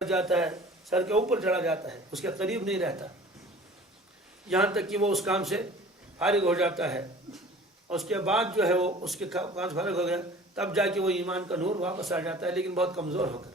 جاتا ہے، سر کے اوپر چڑھا جاتا ہے، اس کے قریب نہیں رہتا یہاں تک کہ وہ اس کام سے فارغ ہو جاتا ہے. اس کے بعد جو ہے وہ اس کے کام سے فارغ ہو گیا، تب جا کے وہ ایمان کا نور واپس آ جاتا ہے، لیکن بہت کمزور ہو کر،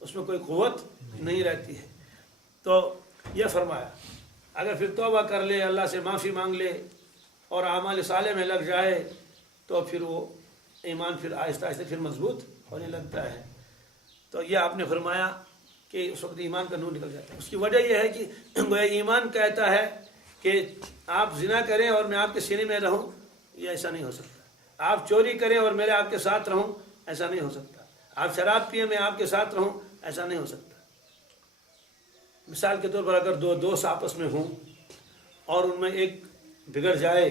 اس میں کوئی قوت نہیں رہتی ہے. تو یہ فرمایا اگر پھر توبہ کر لے، اللہ سے معافی مانگ لے اور اعمال صالح میں لگ جائے تو پھر وہ ایمان پھر آہستہ آہستہ پھر مضبوط ہونے لگتا ہے. تو یہ آپ نے فرمایا کہ اس وقت ایمان کا نور نکل جاتا ہے. اس کی وجہ یہ ہے کہ گویا ایمان کہتا ہے کہ آپ زنا کریں اور میں آپ کے سینے میں رہوں، یہ ایسا نہیں ہو سکتا. آپ چوری کریں اور میں آپ کے ساتھ رہوں، ایسا نہیں ہو سکتا. آپ شراب پئیں میں آپ کے ساتھ رہوں، ایسا نہیں ہو سکتا. مثال کے طور پر اگر دو دوست آپس میں ہوں اور ان میں ایک بگڑ جائے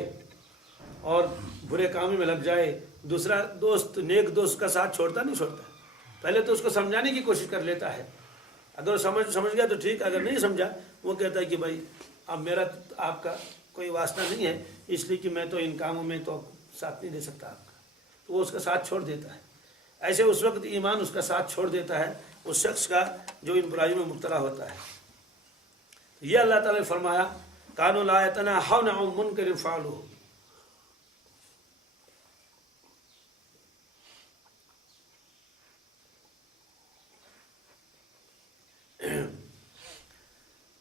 اور برے کاموں میں لگ جائے، دوسرا دوست نیک دوست کا ساتھ چھوڑتا نہیں چھوڑتا. پہلے تو اس کو سمجھانے کی کوشش کر لیتا ہے، اگر وہ سمجھ گیا تو ٹھیک، اگر نہیں سمجھا وہ کہتا ہے کہ بھائی اب میرا آپ کا کوئی واسطہ نہیں ہے، اس لیے کہ میں تو ان کاموں میں تو ساتھ نہیں دے سکتا آپ کا، تو وہ اس کا ساتھ چھوڑ دیتا ہے. ایسے اس وقت ایمان اس کا ساتھ چھوڑ دیتا ہے اس شخص کا جو ان برائیوں میں مبتلا ہوتا ہے. یہ اللہ تعالیٰ نے فرمایا کانوا لا یتناہون عن منکر فعلوہ.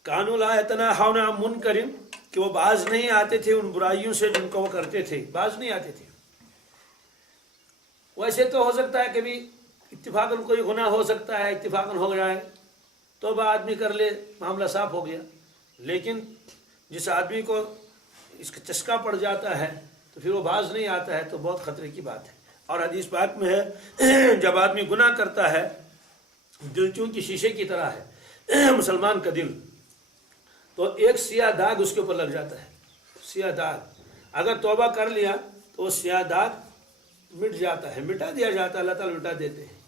کانوا لا یتناہون عن منکر، کہ وہ باز نہیں آتے تھے ان برائیوں سے جن کو وہ کرتے تھے، باز نہیں آتے تھے. ویسے تو ہو سکتا ہے کبھی اتفاقاً کوئی گناہ ہو سکتا ہے، اتفاقاً ہو جائے توبہ آدمی کر لے، معاملہ صاف ہو گیا. لیکن جس آدمی کو اس کا چسکا پڑ جاتا ہے تو پھر وہ باز نہیں آتا ہے، تو بہت خطرے کی بات ہے. اور حدیث پاک میں ہے جب آدمی گناہ کرتا ہے، دل چونکہ شیشے کی طرح ہے مسلمان کا دل، تو ایک سیاہ داغ اس کے اوپر لگ جاتا ہے. سیاہ داغ اگر توبہ کر لیا تو وہ سیاہ داغ مٹ جاتا ہے، مٹا دیا جاتا ہے، اللہ تعالیٰ مٹا دیتے ہیں.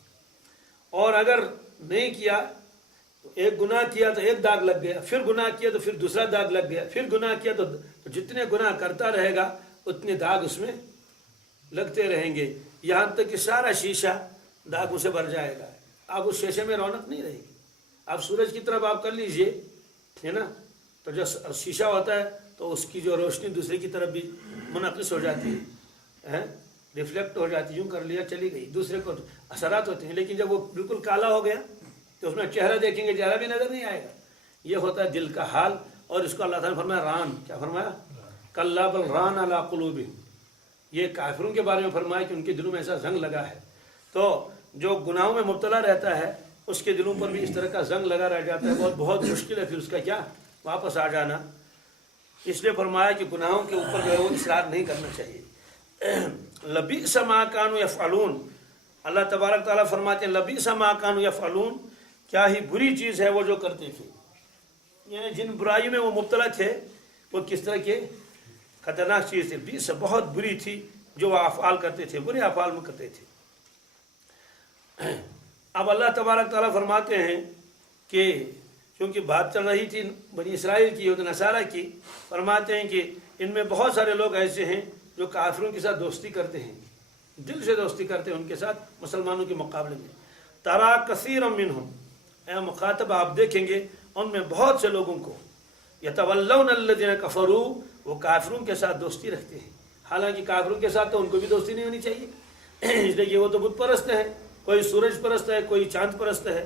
اور اگر نہیں کیا تو ایک گناہ کیا تو ایک داغ لگ گیا، پھر گناہ کیا تو پھر دوسرا داغ لگ گیا، پھر گناہ کیا تو جتنے گناہ کرتا رہے گا اتنے داغ اس میں لگتے رہیں گے، یہاں تک کہ سارا شیشہ داغوں سے بھر جائے گا. اب اس شیشے میں رونق نہیں رہے گی. اب سورج کی طرف آپ کر لیجئے، ہے نا، تو جو شیشہ ہوتا ہے تو اس کی جو روشنی دوسرے کی طرف بھی منعکس ہو جاتی ہے، ریفلیکٹ ہو جاتی ہے. یوں کر لیا چلی گئی، دوسرے کو اثرات ہوتے ہیں. لیکن جب وہ بالکل کالا ہو گیا تو اس میں چہرہ دیکھیں گے، چہرہ بھی نظر نہیں آئے گا. یہ ہوتا ہے دل کا حال. اور اس کو اللہ تعالیٰ نے فرمایا ران، کیا فرمایا؟ کلا بل ران علی قلوبہم. یہ کافروں کے بارے میں فرمایا کہ ان کے دلوں میں ایسا زنگ لگا ہے. تو جو گناہوں میں مبتلا رہتا ہے اس کے دلوں پر بھی اس طرح کا زنگ لگا رہ جاتا ہے. بہت مشکل ہے پھر اس کا کیا واپس آ جانا. اس لیے فرمایا کہ گناہوں کے اوپر جو ہے وہ اصرار نہیں کرنا چاہیے. لبئس ما کانوا یفعلون. اللہ تبارک تعالیٰ فرماتے ہیں لبئس ما کانوا یفعلون، کیا ہی بری چیز ہے وہ جو کرتے تھے. یعنی جن برائیوں میں وہ مبتلا تھے وہ کس طرح کے خطرناک چیز تھی. بئس بہت بری تھی جو وہ افعال کرتے تھے، برے افعال میں کرتے تھے. اب اللہ تبارک تعالیٰ فرماتے ہیں کہ کیونکہ بات چل رہی تھی بنی اسرائیل کی، یہود نصارہ کی، فرماتے ہیں کہ ان میں بہت سارے لوگ ایسے ہیں جو کافروں کے ساتھ دوستی کرتے ہیں، دل سے دوستی کرتے ہیں ان کے ساتھ مسلمانوں کے مقابلے میں. ترا کثیرا منہم، اے مخاطب آپ دیکھیں گے ان میں بہت سے لوگوں کو یتولون الذین کفروا، وہ کافروں کے ساتھ دوستی رکھتے ہیں. حالانکہ کافروں کے ساتھ تو ان کو بھی دوستی نہیں ہونی چاہیے، اس لیے کہ وہ تو بت پرست ہے، کوئی سورج پرست ہے، کوئی چاند پرست ہے.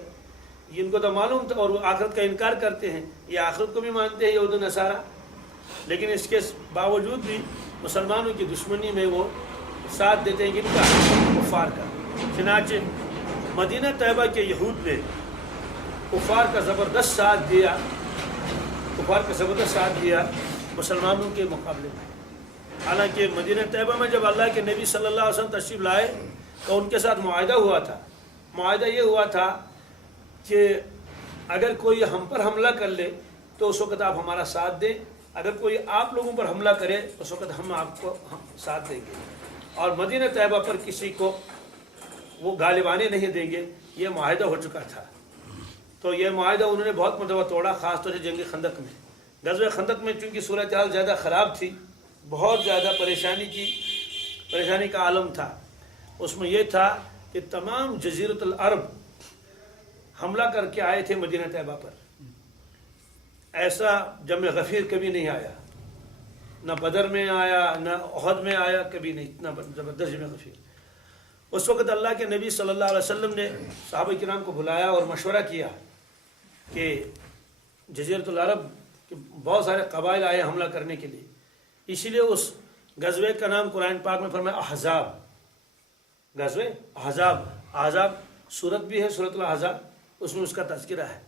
ان کو تو معلوم تھا، اور وہ آخرت کا انکار کرتے ہیں. یہ آخرت کو بھی مانتے ہیں یہود و نصارہ، لیکن اس کے باوجود بھی مسلمانوں کی دشمنی میں وہ ساتھ دیتے ہیں کن کا؟ کفار کا. چنانچہ مدینہ طیبہ کے یہود نے کفار کا زبردست ساتھ دیا، کفار کا زبردست ساتھ دیا مسلمانوں کے مقابلے میں. حالانکہ مدینہ طیبہ میں جب اللہ کے نبی صلی اللہ علیہ وسلم تشریف لائے تو ان کے ساتھ معاہدہ ہوا تھا. معاہدہ یہ ہوا تھا کہ اگر کوئی ہم پر حملہ کر لے تو اس وقت آپ ہمارا ساتھ دیں، اگر کوئی آپ لوگوں پر حملہ کرے اس وقت ہم آپ کو ساتھ دیں گے، اور مدینہ طیبہ پر کسی کو وہ غالب آنے نہیں دیں گے. یہ معاہدہ ہو چکا تھا. تو یہ معاہدہ انہوں نے بہت مرتبہ توڑا، خاص طور سے جنگ خندق میں. غزوہ خندق میں چونکہ صورتحال زیادہ خراب تھی، بہت زیادہ پریشانی کا عالم تھا. اس میں یہ تھا کہ تمام جزیرۃ العرب حملہ کر کے آئے تھے مدینہ طیبہ پر. ایسا جمع غفیر کبھی نہیں آیا، نہ بدر میں آیا نہ احد میں آیا، کبھی نہیں اتنا زبردست جمع غفیر. اس وقت اللہ کے نبی صلی اللہ علیہ وسلم نے صحابہ کرام کو بلایا اور مشورہ کیا کہ جزیرۃ العرب کے بہت سارے قبائل آئے حملہ کرنے کے لیے. اسی لیے اس غزوے کا نام قرآن پاک میں فرمایا احزاب، غزوے احزاب. احزاب سورت بھی ہے، سورۃ الاحزاب، اس میں اس کا تذکرہ ہے.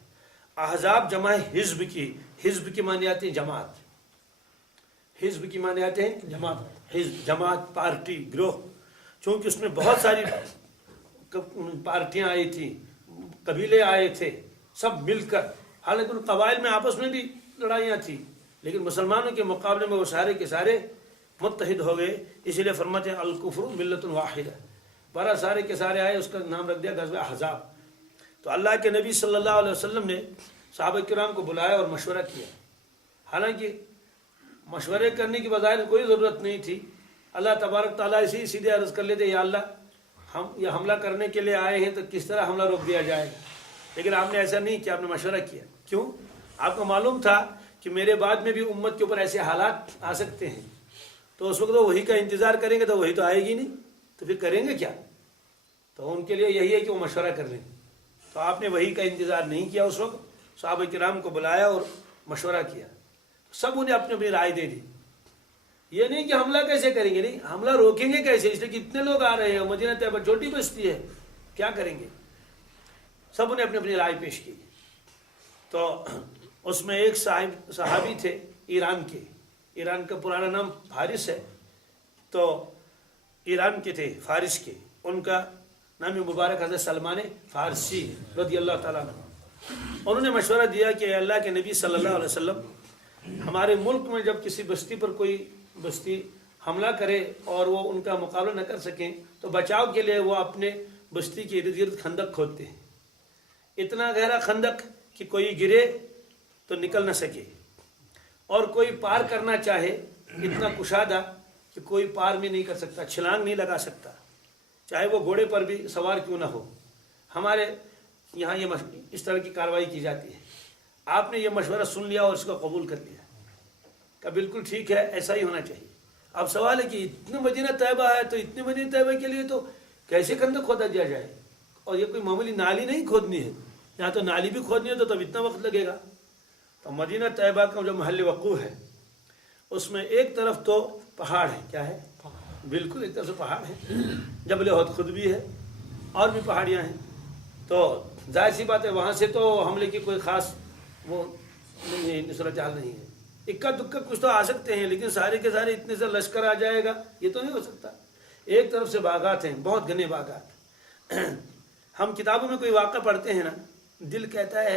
احزاب جمع ہے حزب کی. حزب کی معنی آتے ہیں جماعت، حزب کی معنی آتے ہیں جماعت، حزب جماعت، پارٹی، گروہ. چونکہ اس میں بہت ساری پارٹیاں آئی تھیں، قبیلے آئے تھے، سب مل کر. حالانکہ ان قبائل میں آپس میں بھی لڑائیاں تھیں، لیکن مسلمانوں کے مقابلے میں وہ سارے کے سارے متحد ہو گئے. اسی لیے فرماتے ہیں الکفر ملت واحدہ. بارہ سارے کے سارے آئے، اس کا نام رکھ دیا غزوہ احزاب. تو اللہ کے نبی صلی اللہ علیہ وسلم نے صحابہ کرام کو بلایا اور مشورہ کیا. حالانکہ مشورے کرنے کی بظاہر کوئی ضرورت نہیں تھی. اللہ تبارک تعالیٰ اسی سیدھے عرض کر لیتے یا اللہ ہم یہ حملہ کرنے کے لیے آئے ہیں تو کس طرح حملہ روک دیا جائے گا. لیکن آپ نے ایسا نہیں کیا، آپ نے مشورہ کیا. کیوں؟ آپ کو معلوم تھا کہ میرے بعد میں بھی امت کے اوپر ایسے حالات آ سکتے ہیں، تو اس وقت وہ وہی کا انتظار کریں گے تو وہی تو آئے گی نہیں، تو پھر کریں گے کیا؟ تو ان کے لیے یہی ہے کہ وہ مشورہ کر لیں. تو آپ نے وہی کا انتظار نہیں کیا، اس وقت صحابہ کرام کو بلایا اور مشورہ کیا. سب انہیں اپنی اپنی رائے دے دی. یہ نہیں کہ حملہ کیسے کریں گے، نہیں، حملہ روکیں گے کیسے، اس لیے کہ اتنے لوگ آ رہے ہیں، مدینہ طیبہ چھوٹی بستی ہے، کیا کریں گے. سب نے اپنی اپنی رائے پیش کی. تو اس میں ایک صحابی تھے ایران کے. ایران کا پرانا نام فارس ہے، تو ایران کے تھے، فارس کے. ان کا نام مبارک حضرت سلمان فارسی رضی اللہ تعالیٰ عنہ. انہوں نے مشورہ دیا کہ اللہ کے نبی صلی اللہ علیہ وسلم، ہمارے ملک میں جب کسی بستی پر کوئی بستی حملہ کرے اور وہ ان کا مقابلہ نہ کر سکیں تو بچاؤ کے لیے وہ اپنے بستی کے ارد گرد خندق کھودتے ہیں. اتنا گہرا خندق کہ کوئی گرے تو نکل نہ سکے، اور کوئی پار کرنا چاہے اتنا کشادہ کہ کوئی پار بھی نہیں کر سکتا، چھلانگ نہیں لگا سکتا، چاہے وہ گھوڑے پر بھی سوار کیوں نہ ہو. ہمارے یہاں یہ اس طرح کی کارروائی کی جاتی ہے. آپ نے یہ مشورہ سن لیا اور اس کو قبول کر لیا کہ بالکل ٹھیک ہے، ایسا ہی ہونا چاہیے. اب سوال ہے کہ اتنے مدینہ طیبہ ہے تو اتنے مدینہ طیبہ کے لیے تو کیسے خندق کھودا دیا جائے، اور یہ کوئی معمولی نالی نہیں کھودنی ہے. یہاں تو نالی بھی کھودنی ہے تو تب اتنا وقت لگے گا. تو مدینہ طیبہ کا جو محل وقوع ہے اس میں ایک طرف تو پہاڑ ہے. کیا ہے؟ بالکل ایک طرف سے پہاڑ ہے. جبل احد خود بھی ہے اور بھی پہاڑیاں ہیں. تو ظاہر سی بات ہے وہاں سے تو حملے کی کوئی خاص وہ نہیں ہے، صورتحال نہیں ہے. اکا دکا کچھ تو آ سکتے ہیں، لیکن سارے کے سارے اتنے سے لشکر آ جائے گا یہ تو نہیں ہو سکتا. ایک طرف سے باغات ہیں، بہت گھنے باغات. ہم کتابوں میں کوئی واقعہ پڑھتے ہیں نا، دل کہتا ہے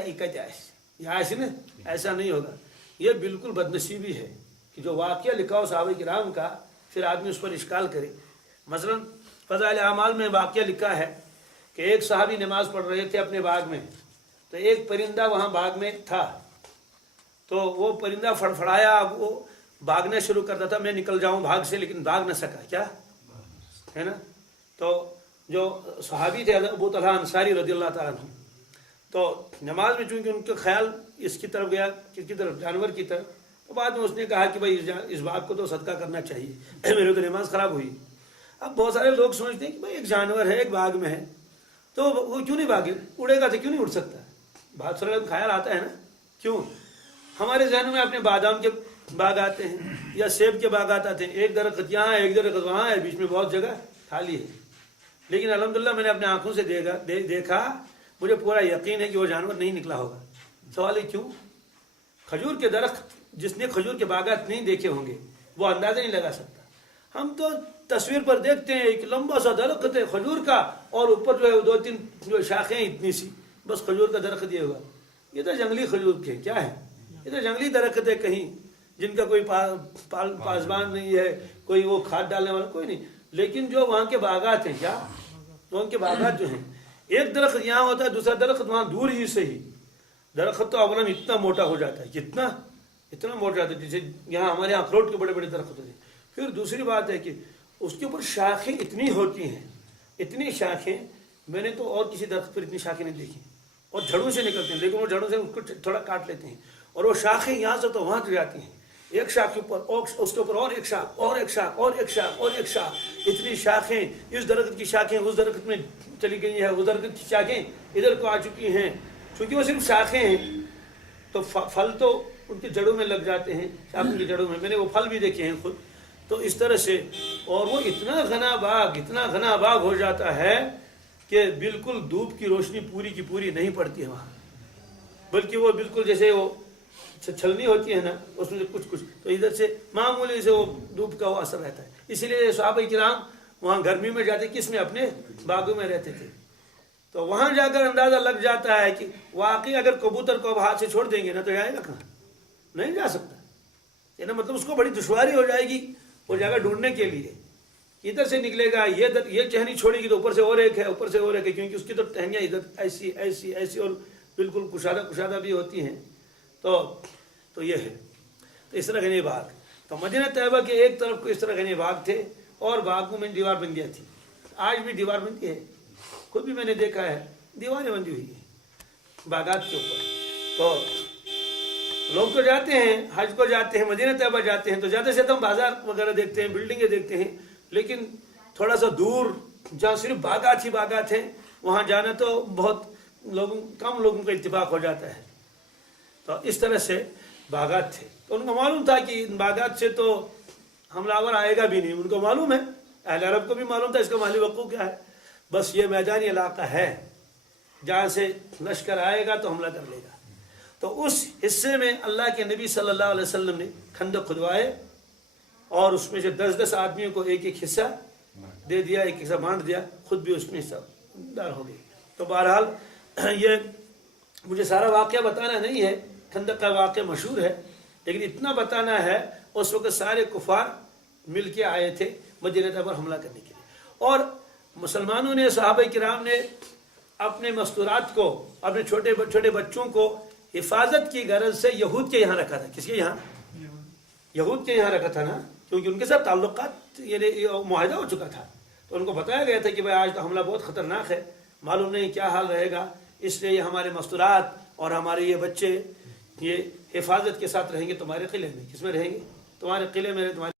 ایسے نا، ایسا نہیں ہوگا. یہ بالکل بدنصیبی ہے کہ جو واقعہ لکھا ہو صحابہ کرام کا پھر آدمی اس پر اشکال کرے. مثلا فضائل اعمال میں واقعہ لکھا ہے کہ ایک صحابی نماز پڑھ رہے تھے اپنے باغ میں، تو ایک پرندہ وہاں باغ میں تھا، تو وہ پرندہ فڑفڑایا، وہ بھاگنا شروع کرتا تھا، میں نکل جاؤں بھاگ سے، لیکن بھاگ نہ سکا. کیا ہے نا. تو جو صحابی تھے ابو طلحہ انصاری رضی اللہ تعالیٰ عنہ، تو نماز میں چونکہ ان کا خیال اس کی طرف گیا، کس کی طرف؟ جانور کی طرف. تو بعد میں اس نے کہا کہ بھائی اس باغ کو تو صدقہ کرنا چاہیے، میرے تو نماز خراب ہوئی. اب بہت سارے لوگ سمجھتے ہیں کہ بھائی ایک جانور ہے، ایک باغ میں ہے، تو وہ کیوں نہیں بھاگے، اڑے گا تو کیوں نہیں اڑ سکتا. بہت سارے لوگ خیال آتا ہے نا. کیوں؟ ہمارے ذہنوں میں اپنے بادام کے باغ آتے ہیں یا سیب کے باغات آتے ہیں، ایک درخت یہاں ہے، ایک درخت وہاں ہے، بیچ میں بہت جگہ خالی ہے. لیکن الحمدللہ میں نے اپنے آنکھوں سے دیکھا، مجھے پورا یقین ہے کہ وہ جانور نہیں نکلا ہوگا. سوال ہے کیوں؟ کھجور کے درخت، جس نے کھجور کے باغات نہیں دیکھے ہوں گے وہ اندازہ نہیں لگا سکتا. ہم تو تصویر پر دیکھتے ہیں ایک لمبا سا درخت ہے کھجور کا، اور اوپر جو ہے 2-3 جو شاخیں اتنی سی، بس کھجور کا درخت یہ ہوگا. یہ تو جنگلی کھجور کے کیا ہے، یہ تو جنگلی درخت ہے کہیں جن کا کوئی پاسبان نہیں ہے، کوئی وہ کھاد ڈالنے والا کوئی نہیں. لیکن جو وہاں کے باغات ہیں، کیا وہاں کے باغات جو ہیں، ایک درخت یہاں ہوتا ہے، دوسرا درخت وہاں دور ہی سے ہی. درخت تو اولاً اتنا موٹا ہو جاتا ہے، کتنا اتنا موٹا جاتا ہے جیسے یہاں ہمارے یہاں اخروٹ کے بڑے بڑے درخت ہوتے ہیں. پھر دوسری بات ہے کہ اس کے اوپر شاخیں اتنی ہوتی ہیں، اتنی شاخیں میں نے تو اور کسی درخت پر اتنی شاخیں نہیں دیکھی. اور جھڑوں سے نکلتے ہیں، لیکن وہ جھڑوں سے اس کو تھوڑا کاٹ لیتے ہیں، اور وہ شاخیں یہاں سے تو وہاں تک جاتی ہیں، ایک شاخ کے اوپر اس کے اوپر اور ایک شاخ اور ایک شاخ اور ایک شاخ اور ایک شاخ، اتنی شاخیں، اس درخت کی شاخیں اس درخت میں چلی گئی ہیں، اس درخت کی شاخیں ادھر کو آ چکی ہیں، چونکہ وہ صرف شاخیں ہیں تو پھل تو ان کی جڑوں میں لگ جاتے ہیں، شاخوں کی جڑوں میں، میں نے وہ پھل بھی دیکھے ہیں خود، تو اس طرح سے، اور وہ اتنا گھنا باغ ہو جاتا ہے کہ بالکل دھوپ کی روشنی پوری کی پوری نہیں پڑتی ہے وہاں، بلکہ وہ بالکل جیسے وہ چھلنی ہوتی ہے نا، اس میں سے کچھ تو ادھر سے معمولی سے وہ دھوپ کا وہ اثر رہتا ہے، اسی لیے صحابہ کرام وہاں گرمی میں جاتے، کس میں؟ اپنے باغوں میں رہتے تھے، تو وہاں جا کر اندازہ لگ جاتا ہے کہ واقعی اگر کبوتر کو اب ہاتھ سے چھوڑ دیں گے نا تو جائے گا کہاں؟ نہیں جا سکتا، یعنی مطلب اس کو بڑی دشواری ہو جائے گی وہ جگہ ڈھونڈنے کے لیے، ادھر سے نکلے گا، یہ ٹہنی چھوڑے گی تو اوپر سے اور ایک ہے، اوپر سے اور ایک ہے، کیونکہ اس کی تو ٹہنیاں ادھر ایسی ایسی ایسی اور بالکل کشادہ بھی ہوتی ہیں، تو یہ ہے، تو اس طرح گھنے باغ، تو مدینہ طیبہ کے ایک طرف کو اس طرح گھنے باغ تھے، اور باغوں میں دیوار بن گیا تھی، آج بھی دیوار بنتی ہے، خود بھی میں نے دیکھا ہے، دیواریں بندی ہوئی ہیں باغات کے اوپر، تو لوگ تو جاتے ہیں، حج کو جاتے ہیں، مدینہ طیبہ جاتے ہیں، تو زیادہ سے زیادہ ہم بازار وغیرہ دیکھتے ہیں، بلڈنگیں دیکھتے ہیں، لیکن تھوڑا سا دور جہاں صرف باغات ہی باغات ہیں وہاں جانا تو بہت کم لوگوں کا اتفاق ہو جاتا ہے، تو اس طرح سے باغات تھے، تو ان کو معلوم تھا کہ ان باغات سے تو حملہ آور آئے گا بھی نہیں، ان کو معلوم ہے، اہل عرب کو بھی معلوم تھا اس کا مالی وقوع کیا ہے، بس یہ میدانی علاقہ ہے جہاں سے لشکر آئے گا تو حملہ کر لے گا، تو اس حصے میں اللہ کے نبی صلی اللہ علیہ وسلم نے خندق کھدوائے، اور اس میں سے 10 آدمیوں کو ایک ایک حصہ دے دیا، ایک حصہ بانٹ دیا، خود بھی اس میں حصہ دار ہو گئی، تو بہرحال یہ مجھے سارا واقعہ بتانا نہیں ہے، خندق کا واقعہ مشہور ہے، لیکن اتنا بتانا ہے اس وقت سارے کفار مل کے آئے تھے مدینہ طیبہ پر حملہ کرنے کے لیے، اور مسلمانوں نے، صحابہ کرام نے اپنے مستورات کو، اپنے چھوٹے بچوں کو حفاظت کی غرض سے یہود کے یہاں رکھا تھا، کس کے یہاں؟ یہود کے یہاں رکھا تھا نا، کیونکہ ان کے ساتھ تعلقات یہ معاہدہ ہو چکا تھا، تو ان کو بتایا گیا تھا کہ بھائی آج تو حملہ بہت خطرناک ہے، معلوم نہیں کیا حال رہے گا، اس لیے یہ ہمارے مستورات اور ہمارے یہ بچے یہ حفاظت کے ساتھ رہیں گے تمہارے قلعے میں، کس میں رہیں گے؟ تمہارے قلعے میں، تمہاری